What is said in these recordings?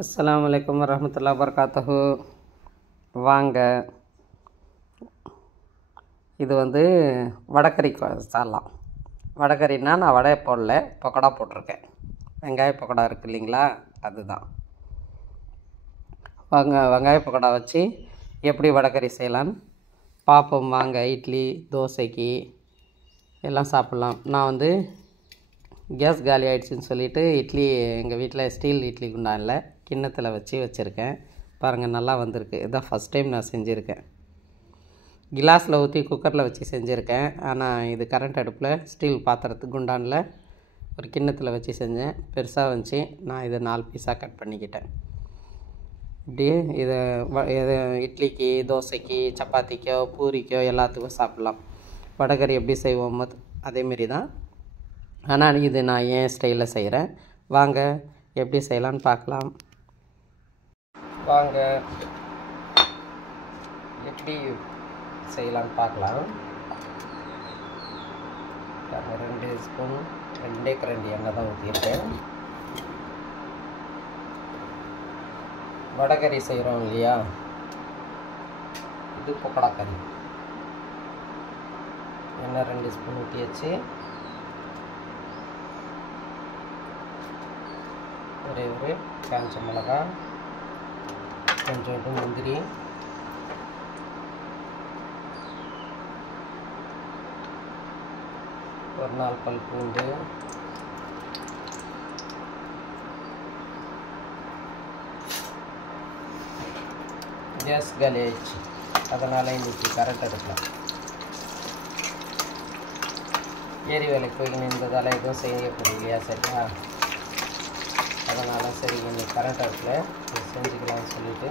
அஸ்ஸலாமு அலைக்கும் வரஹ்மத்துல்லாஹி வபரகாத்துஹு. வாங்க, இது வடகறி சாப்பிட்லாம். வடகறின்னா நான் வடையை போடல, பக்கோடா போட்டிருக்கேன். வெங்காய பக்கோடா இருக்குது இல்லைங்களா, அதுதான். வாங்க, வெங்காய பக்கோடா வச்சு எப்படி வடகறி செய்யலான்னு பார்ப்போம். வாங்க, இட்லி தோசைக்கு எல்லாம் சாப்பிட்லாம். நான் கேஸ் காலி ஆகிடுச்சின்னு சொல்லிவிட்டு இட்லி எங்கள் வீட்டில் ஸ்டீல் இட்லி குண்டானில் கிண்ணத்தில் வச்சுருக்கேன். பாருங்கள், நல்லா வந்திருக்கு. இதுதான் ஃபஸ்ட் டைம் நான் செஞ்சுருக்கேன். கிளாஸில் ஊற்றி குக்கரில் வச்சு செஞ்சுருக்கேன். ஆனால் இது கரண்ட் அடுப்பில் ஸ்டீல் பாத்திரத்துக்கு குண்டானில் ஒரு கிண்ணத்தில் வச்சு செஞ்சேன். பெருசாக வந்துச்சு. நான் இதை 4 பீஸாக கட் பண்ணிக்கிட்டேன். இப்படியே இதை இட்லிக்கு தோசைக்கு சப்பாத்திக்கோ பூரிக்கோ எல்லாத்துக்கும் சாப்பிட்லாம். வடகறி எப்படி செய்வோம் அதேமாரி தான். ஆனால் இது நான் ஏன் ஸ்டைலில் செய்கிறேன். வாங்க, எப்படி செய்யலான்னு பார்க்கலாம். வாங்க, எப்படி செய்யலான்னு பார்க்கலாம். 2 ஸ்பூன் 2 எண்ணெய் தான் ஊற்றிருக்கேன். வடகறி செய்கிறோம் இல்லையா, இது பக்கோடா கறி. எண்ணெய் 2 ஸ்பூன் ஊற்றியாச்சு. ஒரு காஞ்ச மிளகா, கொஞ்சோண்டு முந்திரி, ஒரு 4 பல் பூண்டு, கேஸ் காலி ஆயிடுச்சு, அதனால் இன்றைக்கி கரண்ட் எடுக்கலாம். ஏரி வேலைக்கு போய் நின்றதால் எதுவும் செய்ய முடியலையா, சரியா? அதனால் சரி, இன்னைக்கு கரண்ட் அடுப்பில் செஞ்சுக்கலாம்னு சொல்லிவிட்டு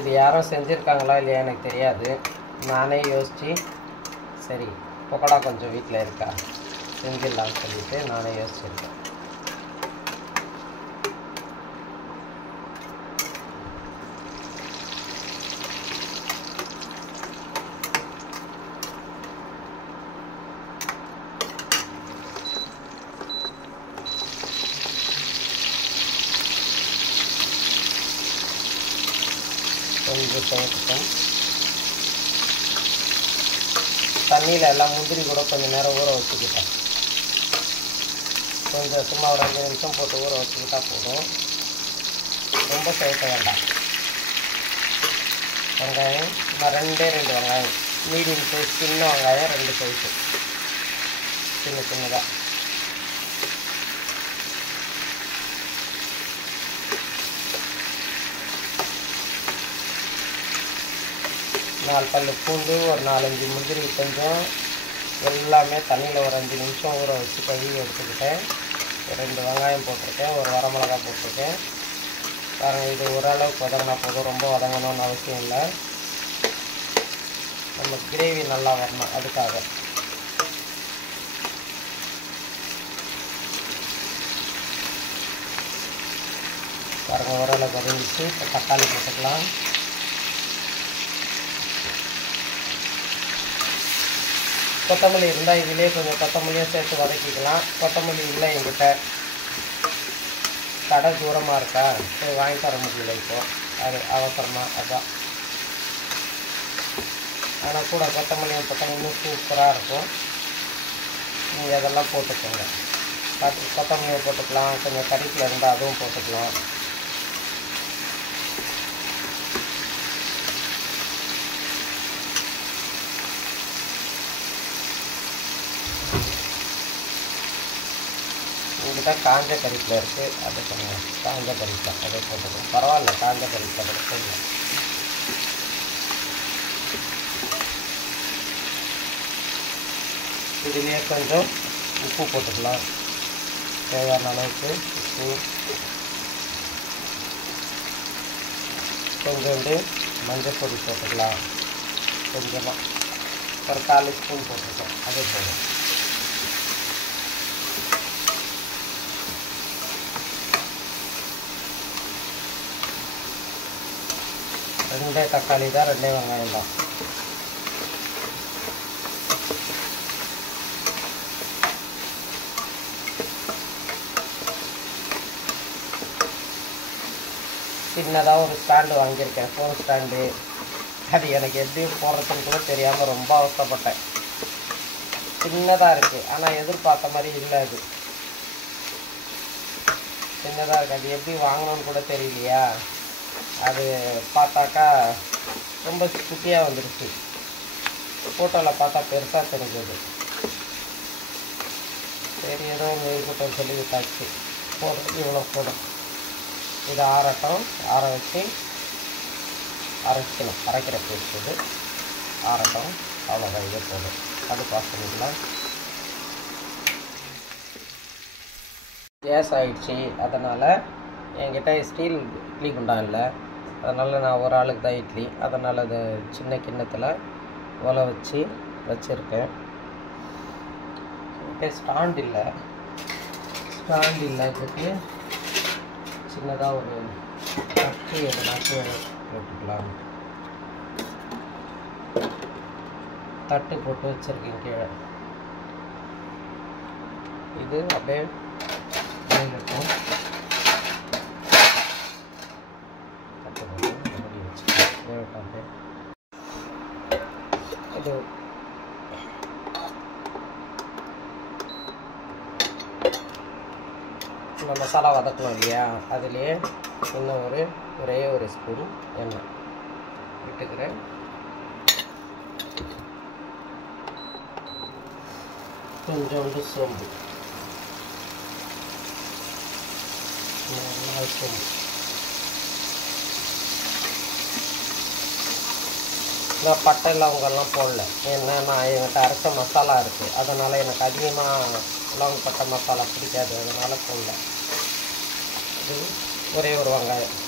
இது யாரும் செஞ்சுருக்காங்களா இல்லையா எனக்கு தெரியாது. நானே யோசித்து சரி பக்கோடா கொஞ்சம் வீட்டில் இருக்கா செஞ்சிடலாம்னு சொல்லிவிட்டு நானே யோசிச்சிருக்கேன். கொஞ்சம் சேர்த்துட்டேன். தண்ணியில் எல்லாம் முந்திரி கூட கொஞ்சம் நேரம் ஊற வச்சுக்கிட்டேன். கொஞ்சம் சும்மா ஒரு 5 நிமிஷம் போட்டு ஊற வச்சுக்கிட்டா போதும். ரொம்ப சேர்க்க வேண்டாம். வெங்காயம் நான் 2 வெங்காயம், மீடியம் சைஸ் சின்ன வெங்காயம் 2 சைஸு சின்னதாக. 4 பல் பூண்டு, ஒரு 4-5 முந்திரி, கொஞ்சம் எல்லாமே தண்ணியில் ஒரு 5 நிமிஷம் ஊற வச்சு கழுவி எடுத்துக்கிட்டேன். 2 வெங்காயம் போட்டிருக்கேன், ஒரு வரமிளகா போட்டிருக்கேன். பாருங்கள், இது ஓரளவுக்கு வதங்கினா போதும், ரொம்ப வதங்கணும்னு அவசியம் இல்லை. நம்ம கிரேவி நல்லா வரணும், அதுக்காக. பாருங்கள், ஓரளவுக்கு வதங்கிச்சு. இப்போ தக்காளி போட்டுக்கலாம். கொத்தமல்லி இருந்தால் இதிலே கொஞ்சம் கொத்தமல்லியும் சேர்த்து வதக்கிக்கலாம். கொத்தமல்லி இல்லை என்கிட்ட, கடை தூரமாக இருக்கா, போய் வாங்கி தர முடியல இப்போது, அது அவசரமாக, அதுதான். ஆனால் கூட கொத்தமல்லியும் போட்டால் இன்னும் சூப்பராக இருக்கும். நீங்கள் அதெல்லாம் போட்டுக்கோங்க. கொத்தமல்லியை போட்டுக்கலாம், கொஞ்சம் கறிப்பில் இருந்தால் அதுவும் போட்டுக்கலாம். உங்கள்கிட்ட காஞ்ச கறிப்பில் இருக்குது, அதை சொல்லுங்கள். காஞ்ச கறிப்பில் அதை போட்டுக்கலாம், பரவாயில்ல. காஞ்ச கறிப்பில் அதை சொல்லுங்கள். இதுலேயே கொஞ்சம் உப்பு போட்டுக்கலாம், தேவையான அளவுக்கு உப்பு. கொஞ்சோண்டு மஞ்சள் பொடி போட்டுக்கலாம், கொஞ்சமாக ஒரு 4 ஸ்பூன் போட்டுருக்கோம், அதே போதும். ரெண்டே தக்காளி தான், 2 வெங்காயம் தான். சின்னதாக ஒரு ஸ்டாண்டு வாங்கியிருக்கேன், ஃபோன் ஸ்டாண்டு. அது எனக்கு எப்படி போடுறதுன்னு கூட தெரியாமல் ரொம்ப அவசரப்பட்டேன். சின்னதாக இருக்குது, ஆனால் எதிர்பார்த்த மாதிரி இல்லை. அது சின்னதாக இருக்குது, அது எப்படி வாங்கணும்னு கூட தெரியலையா. அது பார்த்தாக்கா ரொம்ப குட்டியாக வந்துடுச்சு. ஃபோட்டோவில் பார்த்தா பெருசாக தெரிஞ்சது. சரி, ஏதோ ஒன்று இருக்கட்டும் சொல்லி விட்டாச்சு. போடுறது இவ்வளோ போடும். இது ஆறட்டும். ஆற வச்சு அரைக்கணும். அரைக்கிற பேஸ்ட் இது ஆறட்டும். அவ்வளோதான், இதே போடும். அது பாஸ் பண்ணிக்கலாம். கேஸ் ஆகிடுச்சி. அதனால் என்கிட்ட ஸ்டீல் இட்லி குண்டான் இல்லை. அதனால் நான் ஒரு ஆளுக்கு தான் இட்லி. அதனால் அதை சின்ன கிண்ணத்தில் உலை வச்சு வச்சுருக்கேன். ஸ்டாண்ட் இல்லை. ஸ்டாண்ட் இல்லாததுக்கு சின்னதாக ஒரு தட்டு எதனாச்சும் போட்டுக்கலாம். தட்டு போட்டு வச்சுருக்கேன் கீழே. இது அப்படியே இருக்கும். தட்டு போட்டு வச்சுக்கலாம். அப்படியே இது இந்த மசாலா வதக்கணும் இல்லையா, அதுலேயே இன்னும் ஒரே ஒரு ஸ்பூன் எண்ணெய் விட்டுக்கிறேன். கொஞ்சோண்டு சோம்பு, சோம்பு. நான் பட்டை லவங்கெல்லாம் போடல. ஏன்னா நான் என்கிட்ட அரைச்ச மசாலா இருக்குது. அதனால் எனக்கு அதிகமாக லவங்க பட்டை மசாலா பிடிக்காது. அதனால் போடல. இது ஒரே ஒரு வெங்காயம்.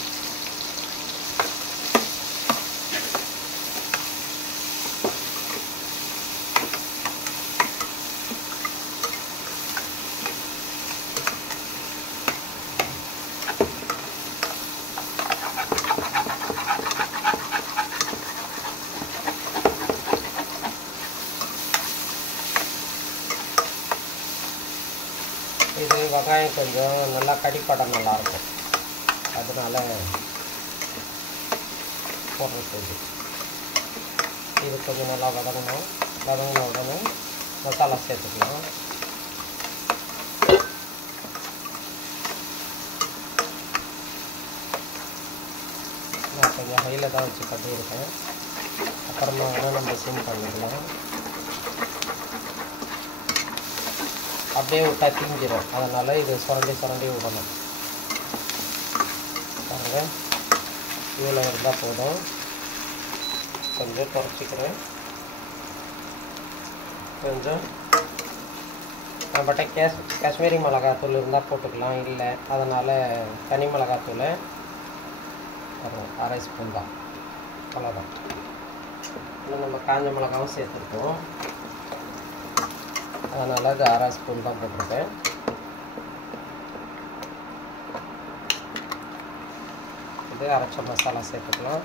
இது வெங்காயம் கொஞ்சம் நல்லா கடிப்படம் நல்லாயிருக்கும். அதனால் போடுறது. இது கொஞ்சம் நல்லா வதங்கணும். வதங்கின உடனே மசாலா சேர்த்துக்கலாம். நான் கொஞ்சம் ஹையில் தான் வச்சு கட்டியிருக்கேன். அப்புறமா வேணால் நம்ம சிம் பண்ணிக்கலாம். அப்படியே விட்டா தீஞ்சிடும். அதனால் இது சுரண்டி விடணும். பாருங்கள், இவ்வளோ இருந்தால் போதும். கொஞ்சம் குறைச்சிக்கிறேன். கொஞ்சம் நம்மகிட்ட காஷ்மீரி மிளகாத்தூள் இருந்தால் போட்டுக்கலாம். இல்லை, அதனால் தனி மிளகாத்தூள் வரும், 1/2 ஸ்பூன் தான். அவ்வளோதான். இன்னும் நம்ம காஞ்ச மிளகாவும் சேர்த்துருக்கோம். அதனால் அது 1/2 ஸ்பூன் தான் போட்டிருக்கேன். இது அரைச்ச மசாலா சேர்த்துக்கலாம்.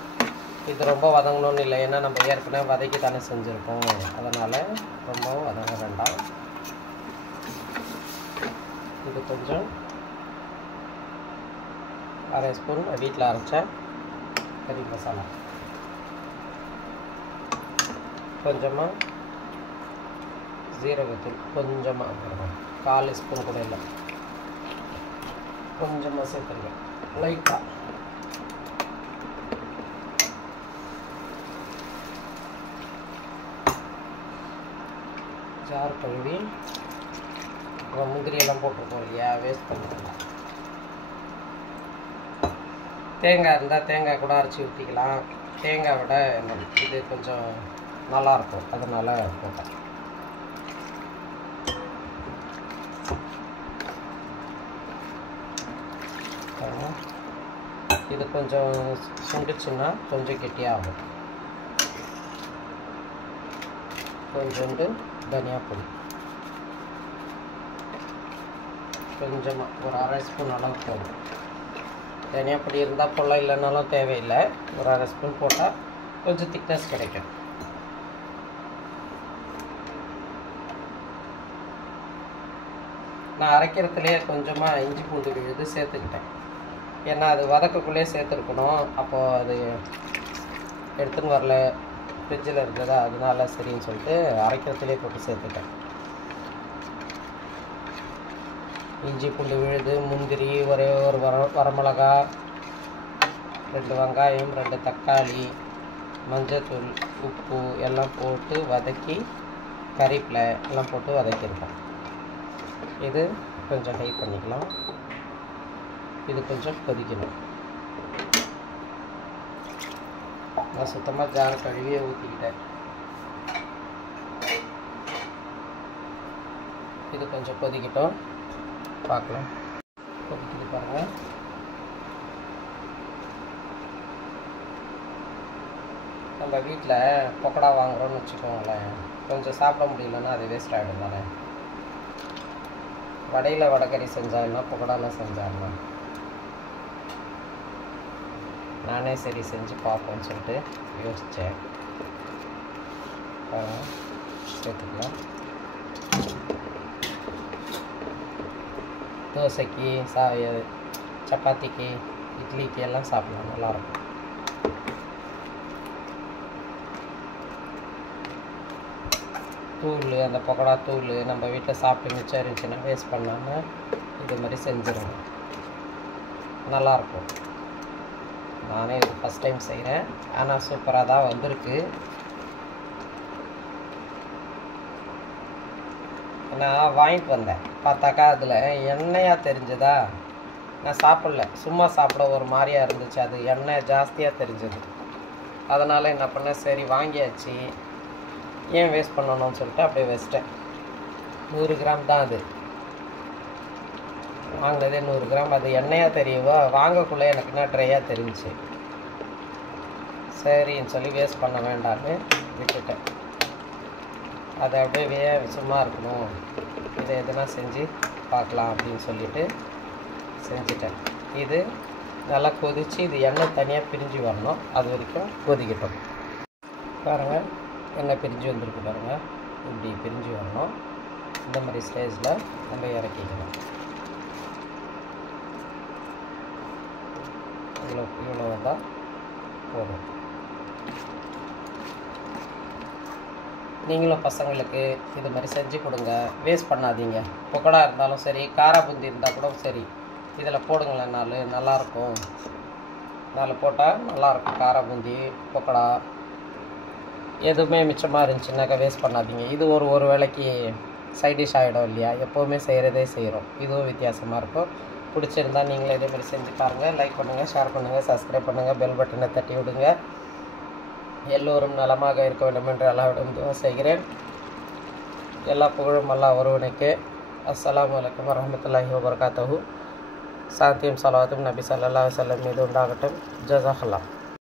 இது ரொம்ப வதங்கணும்னு இல்லை, ஏன்னா நம்ம ஏற்கனவே வதக்கி தானே செஞ்சுருக்கோம். அதனால் ரொம்ப வதங்க வேண்டாம். இது கொஞ்சம் 1/2 ஸ்பூன் வீட்டில் அரைச்ச கறி மசாலா, கொஞ்சமாக ஜீரகத்தூள், கொஞ்சமாக 1/4 ஸ்பூன் கூட இல்லை, கொஞ்சமாக சேர்த்துருக்கேன் லைட்டாக. ஜார் கழுவி முந்திரியெல்லாம் போட்டிருக்கோம் இல்லையா, வேஸ்ட் பண்ணிக்கலாம். தேங்காய் இருந்தால் தேங்காய் கூட அரைச்சி ஊற்றிக்கலாம். தேங்காய் விட இது கொஞ்சம் நல்லாயிருக்கும், அதனால் போட்டேன். இது கொஞ்சம் சுண்டுச்சுன்னா கொஞ்சம் கெட்டியாகும். கொஞ்சோண்டு தனியா பொடி, கொஞ்சமாக ஒரு 1/2 ஸ்பூன் அளவு போடும். தனியா பொடி இருந்தால் போடலாம், இல்லைனாலும் தேவையில்லை. ஒரு 1/2 ஸ்பூன் போட்டால் கொஞ்சம் திக்னஸ் கிடைக்கும். நான் அரைக்கிறதுலேயே கொஞ்சமாக இஞ்சி பூண்டு விழுது சேர்த்துக்கிட்டேன். ஏன்னா அது வதக்கக்குள்ளே சேர்த்துருக்கணும். அப்போது அது எடுத்துன்னு வரல, ஃப்ரிட்ஜில் இருந்ததா, அதனால சரின்னு சொல்லிட்டு அரைக்கிறதுலே போட்டு சேர்த்துட்டேன். இஞ்சி பூண்டு விழுது, முந்திரி, ஒரே ஒரு வரமிளகா, 2 வெங்காயம், 2 தக்காளி, மஞ்சத்தூள், உப்பு எல்லாம் போட்டு வதக்கி, கறிவேப்பிலை எல்லாம் போட்டு வதக்கியிருக்கோம். இது கொஞ்சம் ஹை பண்ணிக்கலாம். இது கொஞ்சம் கொதிக்கணும். நான் சுத்தமாக ஜார் கழுவியே ஊற்றிக்கிட்டேன். இது கொஞ்சம் கொதிக்கட்டும், பார்க்கலாம். கொதிக்குது பாருங்கள். நம்ம வீட்டில் பக்கோடா வாங்குகிறோன்னு வச்சுக்கோங்களேன், கொஞ்சம் சாப்பிட முடியலன்னா அது வேஸ்ட் ஆகிடும் தானே. வடையில் வடைக்கறி செஞ்சாலும் பக்கோடாலாம் செஞ்சாலும் நானே சரி செஞ்சு பார்ப்போன்னு சொல்லிட்டு யோசித்தேன். சேர்த்துக்கலாம். தோசைக்கு, சப்பாத்திக்கு, இட்லிக்கு எல்லாம் சாப்பிடலாம், நல்லாயிருக்கும். தூள், அந்த பக்கோடா தூள் நம்ம வீட்டில் சாப்பிட்டு மிச்சம் இருந்துச்சுன்னா வேஸ்ட் பண்ணாமல் இது மாதிரி செஞ்சுருவோம், நல்லாயிருக்கும். நானே இது ஃபஸ்ட் டைம் செய்கிறேன், ஆனால் சூப்பராக தான் வந்திருக்கு. நான் வாங்கிட்டு வந்தேன், பார்த்தாக்கா அதில் எண்ணெயாக தெரிஞ்சதா. நான் சாப்பிடல, சும்மா சாப்பிட ஒரு மாதிரியாக இருந்துச்சு, அது எண்ணெய் ஜாஸ்தியாக தெரிஞ்சது. அதனால் என்ன பண்ணேன், சரி வாங்கியாச்சு, ஏன் வேஸ்ட் பண்ணணும்னு சொல்லிட்டு அப்படியே வச்சிட்டேன். 100 கிராம் தான் அது வாங்கினதே, 100 கிராம். அது எண்ணெயாக தெரியவோ, வாங்கக்குள்ளே எனக்கு என்ன ட்ரையாக தெரிஞ்சிச்சு. சரின்னு சொல்லி வேஸ்ட் பண்ண வேண்டாம்னு விட்டுட்டேன். அதை அப்படியே சும்மா இருக்கணும், இதை எதுனா செஞ்சு பார்க்கலாம் அப்படின்னு சொல்லிட்டு செஞ்சிட்டேன். இது நல்லா கொதித்து இது எண்ணெய் தனியாக பிரிஞ்சு வரணும், அது வரைக்கும் கொதிக்கட்டும். பாருங்கள், எண்ணெய் பிரிஞ்சு வந்துருக்கு பாருங்கள், இப்படி பிரிஞ்சு வரணும். இந்த மாதிரி ஸ்டேஜில் நம்ம இறக்கிக்கணும். இவ்வளோ தான் போதும். நீங்களும் பசங்களுக்கு இது மாதிரி செஞ்சு கொடுங்க, வேஸ்ட் பண்ணாதீங்க. பக்கோடா இருந்தாலும் சரி, காரா பூந்தி இருந்தால் கூட சரி, இதில் போடுங்களேன். நல்லாயிருக்கும், 4 போட்டால் நல்லாயிருக்கும். காரா பூந்தி, பக்கோடா எதுவுமே மிச்சமாக இருந்துச்சுன்னாக்கா வேஸ்ட் பண்ணாதீங்க. இது ஒரு வேளைக்கு சைட் டிஷ் ஆகிடும் இல்லையா, எப்போவுமே செய்கிறதே செய்கிறோம். இதுவும் வித்தியாசமாக இருக்கும். பிடிச்சிருந்தா நீங்களே இதே மாதிரி செஞ்சு பாருங்கள். லைக் பண்ணுங்கள், ஷேர் பண்ணுங்கள், சப்ஸ்கிரைப் பண்ணுங்கள், பெல் பட்டனை தட்டி விடுங்க. எல்லோரும் நலமாக இருக்க வேண்டும் என்று அல்லாஹ்விடம் துஆ செய்கிறேன். எல்லா புகழும் அல்லாஹ் ஒருவனுக்கு. அஸ்ஸலாமு அலைக்கும் வரஹ்மத்துல்லாஹி வபரகாத்துஹு. சாந்தியும் ஸலவாத்தும் நபி ஸல்லல்லாஹு அலைஹி வஸல்லம் மீது உண்டாகட்டும். ஜஸாக்கல்லாஹ்.